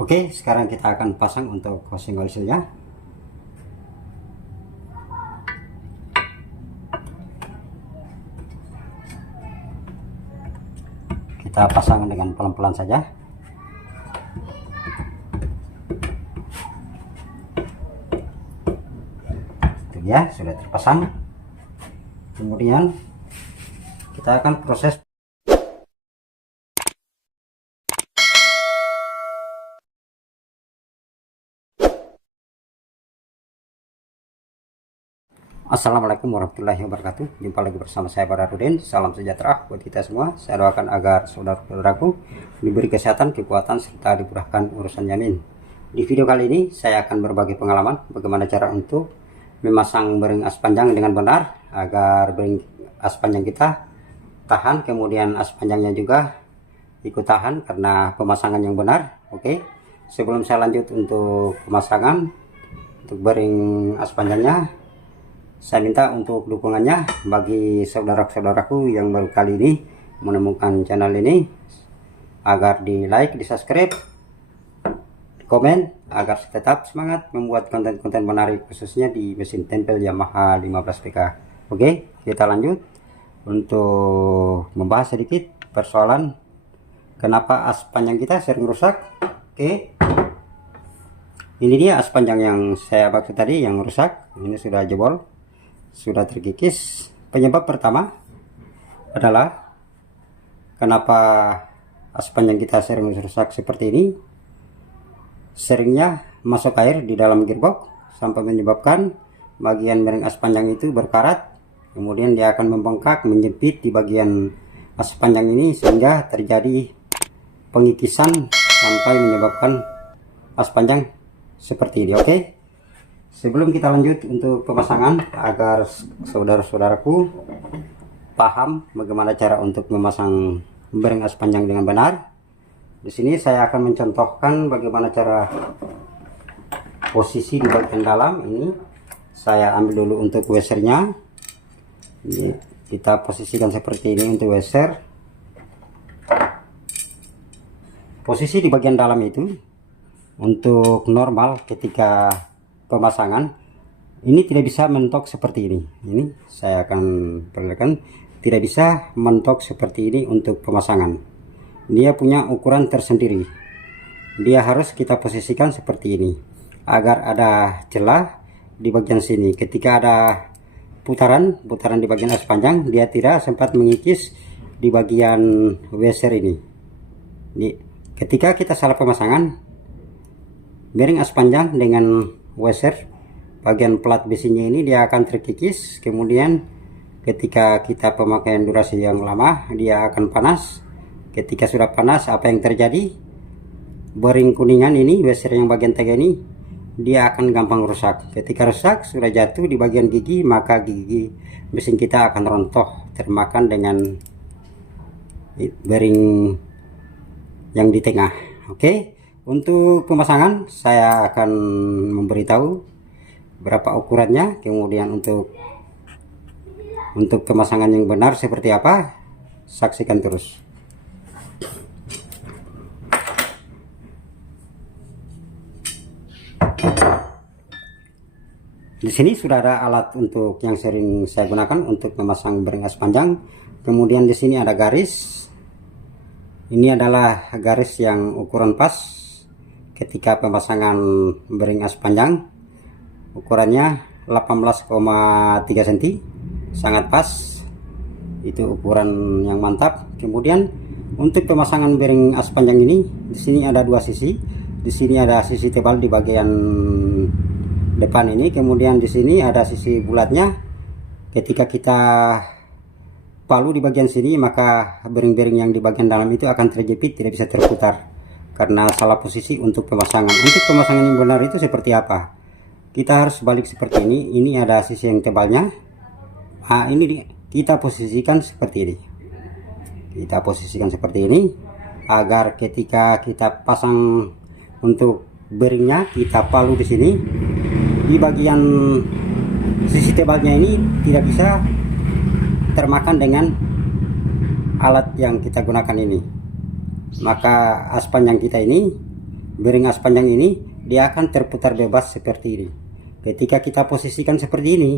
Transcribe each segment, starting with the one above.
Oke, sekarang kita akan pasang untuk housing oilnya. Kita pasang dengan pelan-pelan saja. Itu dia, sudah terpasang. Kemudian kita akan proses. Assalamualaikum warahmatullahi wabarakatuh. Jumpa lagi bersama saya Badarudin. Salam sejahtera buat kita semua. Saya doakan agar saudara-saudaraku diberi kesehatan, kekuatan, serta dimudahkan urusan jamin. Di video kali ini saya akan berbagi pengalaman bagaimana cara untuk memasang bearing as panjang dengan benar agar bearing as panjang kita tahan, kemudian as panjangnya juga ikut tahan karena pemasangan yang benar. Oke, sebelum saya lanjut untuk pemasangan untuk bearing as panjangnya, saya minta untuk dukungannya bagi saudara-saudaraku yang baru kali ini menemukan channel ini, agar di like, di subscribe, di komen, agar tetap semangat membuat konten-konten menarik khususnya di mesin tempel Yamaha 15PK. Oke, kita lanjut untuk membahas sedikit persoalan kenapa as panjang kita sering rusak. Oke, ini dia as panjang yang saya maksud tadi yang rusak. Ini sudah jebol, sudah terkikis. Penyebab pertama adalah kenapa as panjang kita sering rusak seperti ini. Seringnya masuk air di dalam gearbox sampai menyebabkan bagian bearing as panjang itu berkarat, kemudian dia akan membengkak, menjepit di bagian as panjang ini sehingga terjadi pengikisan sampai menyebabkan as panjang seperti ini. Oke, sebelum kita lanjut untuk pemasangan agar saudara-saudaraku paham bagaimana cara untuk memasang bearing as panjang dengan benar, di sini saya akan mencontohkan bagaimana cara posisi di bagian dalam. Ini saya ambil dulu untuk washernya. Ini kita posisikan seperti ini untuk washer. Posisi di bagian dalam itu untuk normal ketika pemasangan ini tidak bisa mentok seperti ini. Ini saya akan perlihatkan, tidak bisa mentok seperti ini untuk pemasangan. Dia punya ukuran tersendiri. Dia harus kita posisikan seperti ini agar ada celah di bagian sini. Ketika ada putaran di bagian as panjang, dia tidak sempat mengikis di bagian washer ini. Ketika kita salah pemasangan, bearing as panjang dengan washer bagian plat besinya ini dia akan terkikis. Kemudian ketika kita pemakaian durasi yang lama, dia akan panas. Ketika sudah panas, apa yang terjadi? Bearing kuningan ini, washer yang bagian tengah ini, dia akan gampang rusak. Ketika rusak, sudah jatuh di bagian gigi, maka gigi mesin kita akan rontoh termakan dengan bearing yang di tengah. Oke, untuk pemasangan saya akan memberitahu berapa ukurannya, kemudian untuk pemasangan yang benar seperti apa, saksikan terus. Di sini sudah ada alat untuk yang sering saya gunakan untuk memasang bearing as panjang. Kemudian di sini ada garis. Ini adalah garis yang ukuran pas ketika pemasangan bearing as panjang. Ukurannya 18,3 cm, sangat pas. Itu ukuran yang mantap. Kemudian untuk pemasangan bearing as panjang ini, di sini ada dua sisi. Di sini ada sisi tebal di bagian depan ini, kemudian di sini ada sisi bulatnya. Ketika kita palu di bagian sini, maka bearing-bearing yang di bagian dalam itu akan terjepit, tidak bisa terputar karena salah posisi untuk pemasangan. Untuk pemasangan yang benar itu seperti apa? Kita harus balik seperti ini. Ini ada sisi yang tebalnya. Ini kita posisikan seperti ini. Kita posisikan seperti ini agar ketika kita pasang untuk bearingnya, kita palu di sini, di bagian sisi tebalnya ini tidak bisa termakan dengan alat yang kita gunakan ini. Maka as panjang kita ini bearing as panjang ini dia akan terputar bebas seperti ini. Ketika kita posisikan seperti ini,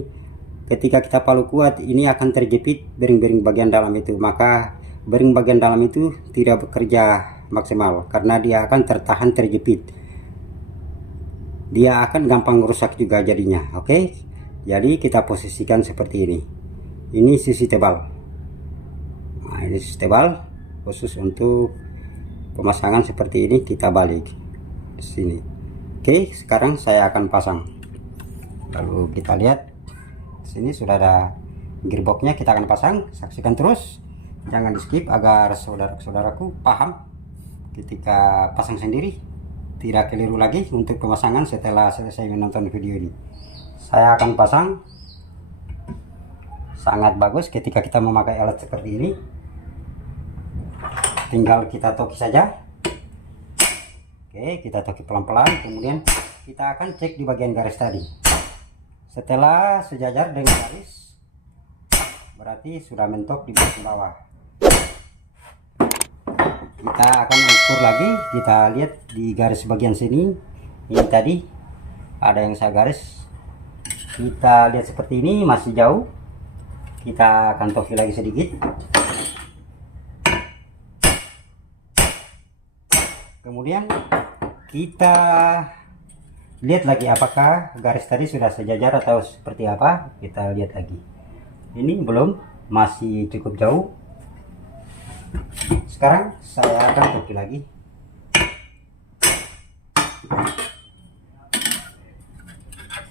ketika kita palu kuat, ini akan terjepit bearing-bearing bagian dalam itu, maka bearing bagian dalam itu tidak bekerja maksimal karena dia akan tertahan terjepit. Dia akan gampang rusak juga jadinya. Oke, jadi kita posisikan seperti ini. Ini sisi tebal. Nah, ini sisi tebal khusus untuk pemasangan seperti ini, kita balik di sini. Oke, sekarang saya akan pasang. Lalu kita lihat sini sudah ada gearboxnya, kita akan pasang. Saksikan terus, jangan di skip agar saudara-saudaraku paham ketika pasang sendiri, tidak keliru lagi untuk pemasangan setelah selesai menonton video ini. Saya akan pasang. Sangat bagus ketika kita memakai alat seperti ini, tinggal kita toki saja. Oke, kita toki pelan-pelan, kemudian kita akan cek di bagian garis tadi. Setelah sejajar dengan garis, berarti sudah mentok di bagian bawah. Kita akan ukur lagi, kita lihat di garis bagian sini. Ini tadi ada yang saya garis, kita lihat seperti ini masih jauh. Kita akan toki lagi sedikit. Kemudian kita lihat lagi apakah garis tadi sudah sejajar atau seperti apa. Kita lihat lagi. Ini belum, masih cukup jauh. Sekarang saya akan toki lagi.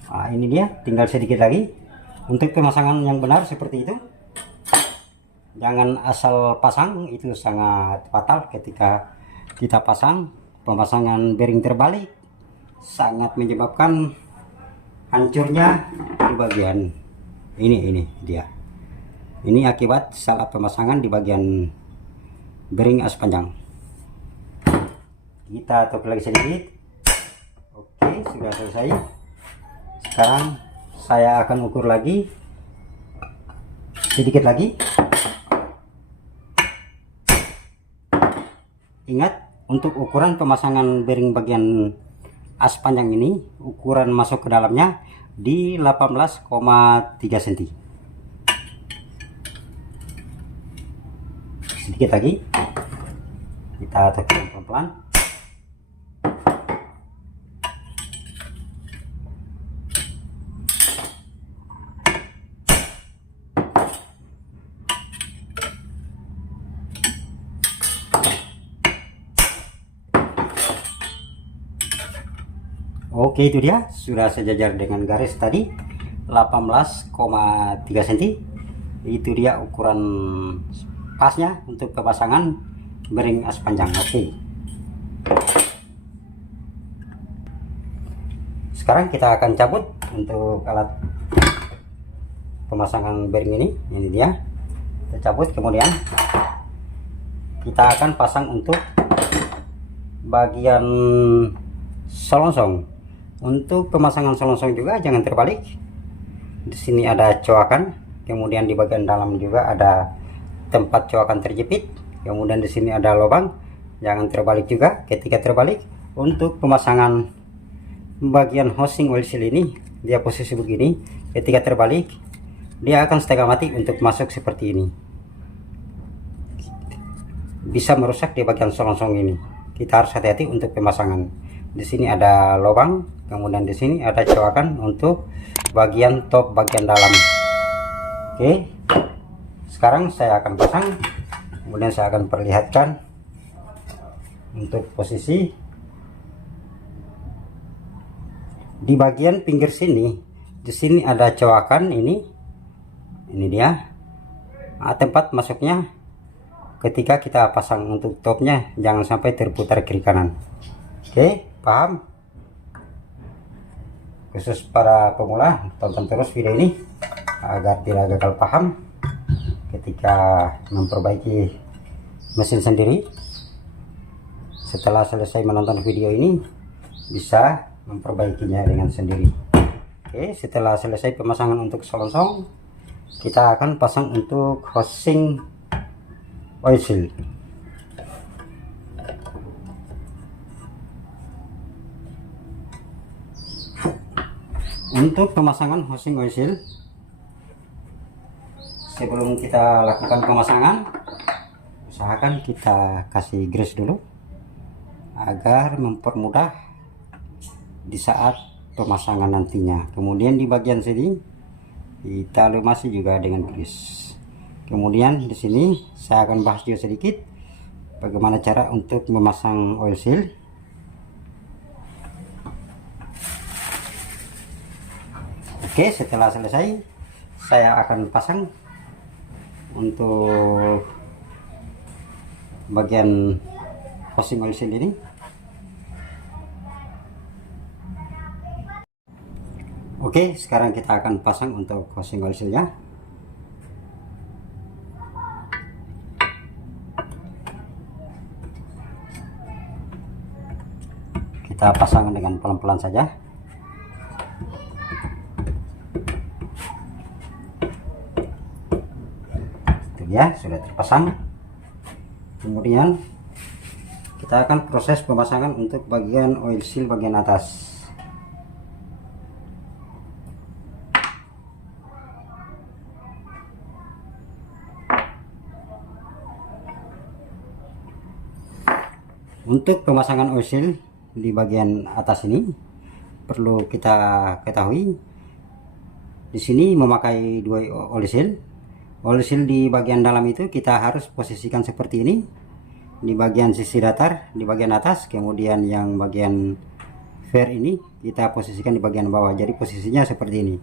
Nah, ini dia, tinggal sedikit lagi. Untuk pemasangan yang benar seperti itu, jangan asal pasang, itu sangat fatal. Ketika kita pasang, pemasangan bearing terbalik sangat menyebabkan hancurnya di bagian ini dia. Ini akibat salah pemasangan di bagian bearing as panjang. Kita toki lagi sedikit. Oke, sudah selesai. Sekarang saya akan ukur lagi sedikit lagi. Ingat, untuk ukuran pemasangan bearing bagian as panjang ini, ukuran masuk ke dalamnya di 18,3 cm. Sedikit lagi, kita tekan pelan-pelan. Oke, itu dia sudah sejajar dengan garis tadi 18,3 cm. Itu dia ukuran pasnya untuk pemasangan bearing as panjang. Oke, sekarang kita akan cabut untuk alat pemasangan bearing ini. Ini dia, kita cabut, kemudian kita akan pasang untuk bagian selongsong. Untuk pemasangan selongsong juga jangan terbalik. Di sini ada coakan, kemudian di bagian dalam juga ada tempat coakan terjepit, kemudian di sini ada lubang. Jangan terbalik juga. Ketika terbalik, untuk pemasangan bagian housing oil seal ini, dia posisi begini. Ketika terbalik, dia akan setengah mati untuk masuk seperti ini. Bisa merusak di bagian selongsong ini. Kita harus hati-hati untuk pemasangan. Di sini ada lubang, kemudian di sini ada coakan untuk bagian top bagian dalam. Oke, sekarang saya akan pasang, kemudian saya akan perlihatkan untuk posisi di bagian pinggir sini. Di sini ada coakan ini dia. Nah, tempat masuknya ketika kita pasang untuk topnya, jangan sampai terputar kiri kanan. Oke, paham? Khusus para pemula, tonton terus video ini agar tidak gagal paham ketika memperbaiki mesin sendiri. Setelah selesai menonton video ini, bisa memperbaikinya dengan sendiri. Oke, setelah selesai pemasangan untuk selongsong, kita akan pasang untuk housing oil seal. Untuk pemasangan housing oil seal, sebelum kita lakukan pemasangan, usahakan kita kasih grease dulu agar mempermudah di saat pemasangan nantinya. Kemudian di bagian sini kita lumasi juga dengan grease. Kemudian di sini saya akan bahas juga sedikit bagaimana cara untuk memasang oil seal. Oke, setelah selesai saya akan pasang untuk bagian housing oil seal ini. Oke, sekarang kita akan pasang untuk housing oil seal-nya. Kita pasang dengan pelan-pelan saja. Ya, sudah terpasang. Kemudian kita akan proses pemasangan untuk bagian oil seal bagian atas. Untuk pemasangan oil seal di bagian atas ini perlu kita ketahui, di sini memakai dua oil seal. Oil seal di bagian dalam itu kita harus posisikan seperti ini, di bagian sisi datar di bagian atas, kemudian yang bagian fair ini kita posisikan di bagian bawah, jadi posisinya seperti ini.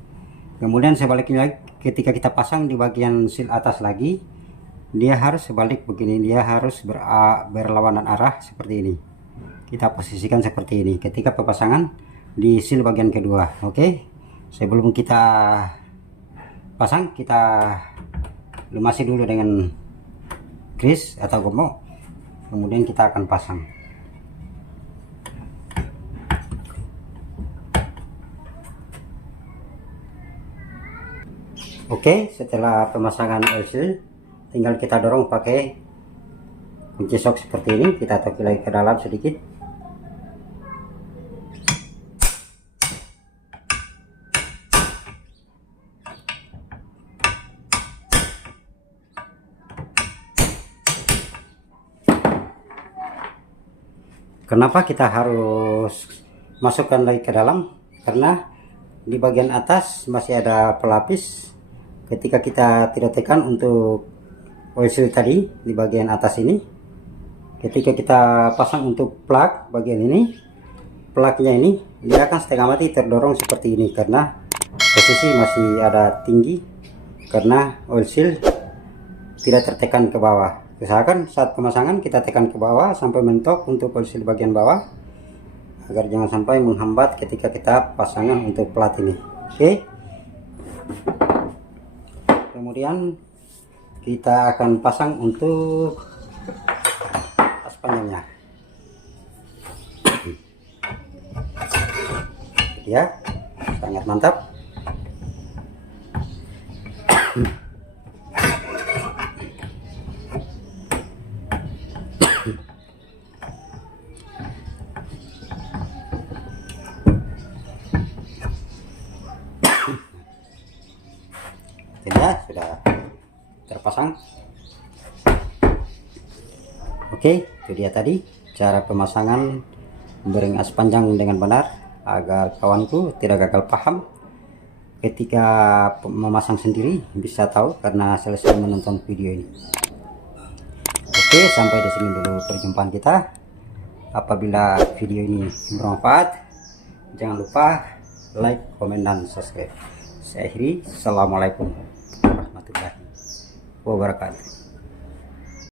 Kemudian sebaliknya lagi, ketika kita pasang di bagian seal atas lagi, dia harus sebalik begini, dia harus berlawanan arah seperti ini. Kita posisikan seperti ini ketika pemasangan di seal bagian kedua. Oke, sebelum kita pasang, kita lumasi dulu dengan grease atau gomok, kemudian kita akan pasang. Oke, setelah pemasangan oil seal, tinggal kita dorong pakai kunci sok seperti ini. Kita toki lagi ke dalam sedikit. Kenapa kita harus masukkan lagi ke dalam? Karena di bagian atas masih ada pelapis. Ketika kita tidak tekan untuk oil seal tadi di bagian atas ini, ketika kita pasang untuk plug bagian ini, plugnya ini dia akan setengah mati terdorong seperti ini karena posisi masih ada tinggi, karena oil seal tidak tertekan ke bawah. Usahakan saat pemasangan kita tekan ke bawah sampai mentok untuk oil seal bagian bawah, agar jangan sampai menghambat ketika kita pasangan untuk plat ini. Oke, kemudian kita akan pasang untuk as panjangnya. Ya, sangat mantap. Ya, sudah terpasang. Oke, itu dia tadi cara pemasangan bearing as panjang dengan benar, agar kawanku tidak gagal paham ketika memasang sendiri, bisa tahu karena selesai menonton video ini. Oke, sampai di sini dulu perjumpaan kita. Apabila video ini bermanfaat, jangan lupa like, komen, dan subscribe. Saya akhiri. Assalamualaikum warahmatullahi wabarakatuh.